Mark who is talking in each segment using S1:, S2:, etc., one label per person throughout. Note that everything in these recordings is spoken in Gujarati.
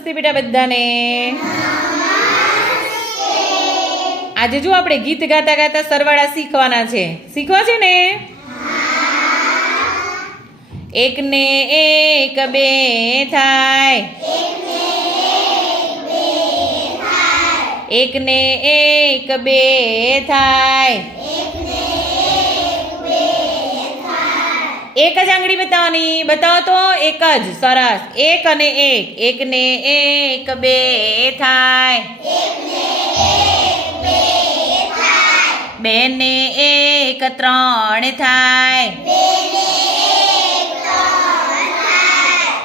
S1: નમસ્તે બેટા બધાને. આજે જો આપણે ગીત ગાતા ગાતા સરવાળા શીખવાના છે. શીખવા છે ને? એક ને એક બે થાય. એક ને એક બે થાય. એક જ આંગળી બતાવવાની બતાવો તો એક જ સરસ એક અને એક એક ને એક બે થાય બે ને એક ત્રણ થાય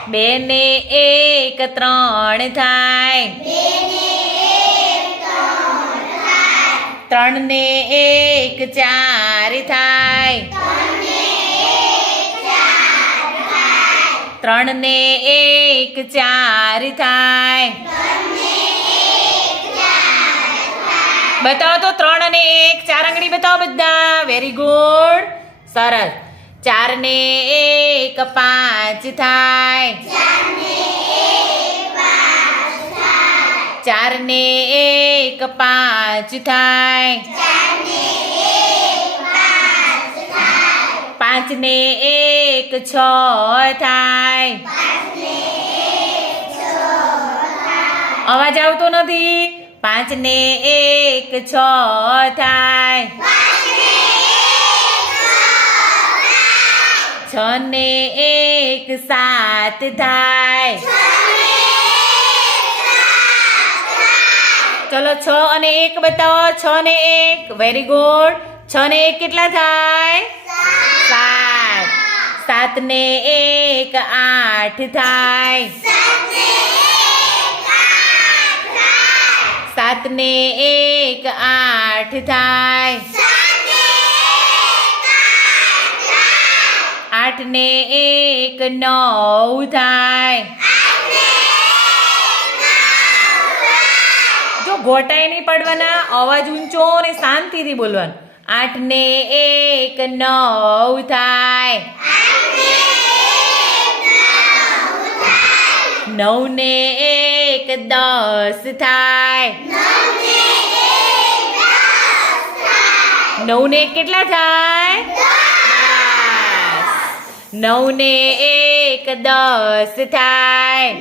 S1: બે ને એક ત્રણ થાય ત્રણ ને એક ચાર થાય ત્રણ ને એક ચાર થાય બતાવો તો ત્રણ અને એક ચાર આંગળી બતાવો બધા વેરી ગુડ સરસ ચાર ને એક પાંચ થાય ચાર ને એક પાંચ થાય પાંચ ને એક છ થાય. અવાજ આવતો નથી. પાંચ ને એક છ થાય. છ ને એક સાત થાય. ચલો છ અને એક બતાવો. છ ને એક. વેરી ગુડ છ ને એક કેટલા થાય? સાત ને એક આઠ થાય સાત ને એક આઠ થાય આઠ ને એક નવ થાય જો ગોટાઈ નહીં પડવાના અવાજ ઊંચો અને શાંતિથી બોલવાનું આઠ ને એક નવ થાય નવ ને એક દસ થાય. નવ ને કેટલા થાય. નવ ને એક દસ થાય.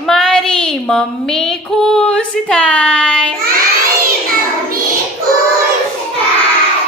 S1: મારી મમ્મી ખુશ થાય.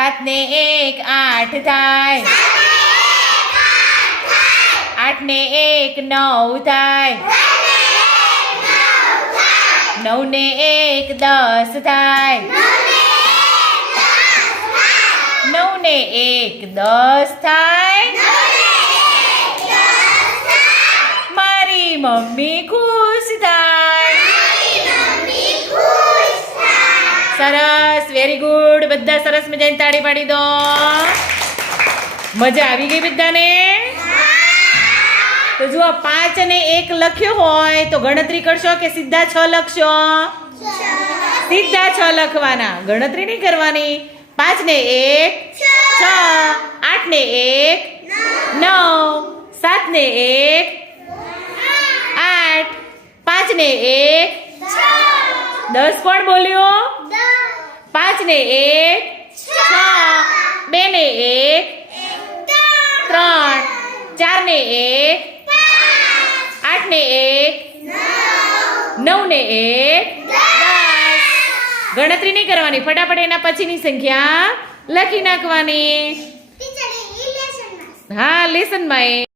S1: સાત ને એક આઠ થાય. આઠ ને એક નવ થાય. નવ ને એક દસ થાય. નવ ને એક દસ થાય. મારી મમ્મી ખુશ સરસ વેરી ગુડ બધા સરસ મજાની તાળી પાડી દો. મજા આવી ગઈ બધાને? તો જુઓ, પાંચ અને એક લખ્યો હોય તો ગણતરી કરશો કે સીધા છ લખશો? સીધા છ લખવાના. ગણતરી નહીં કરવાની. પાંચ ને એક, છ. આઠ ને એક, નવ. સાત ને એક, આઠ. પાંચ ને એક દસ પણ બોલ્યો. પાંચ ને એક છ બે ને એક ત્રણ ચાર ને એક આઠ ને એક નવ ને એક દસ ગણતરી નહીં કરવાની ફટાફટ એના પછીની સંખ્યા લખી નાખવાની હા લેસનમાં એ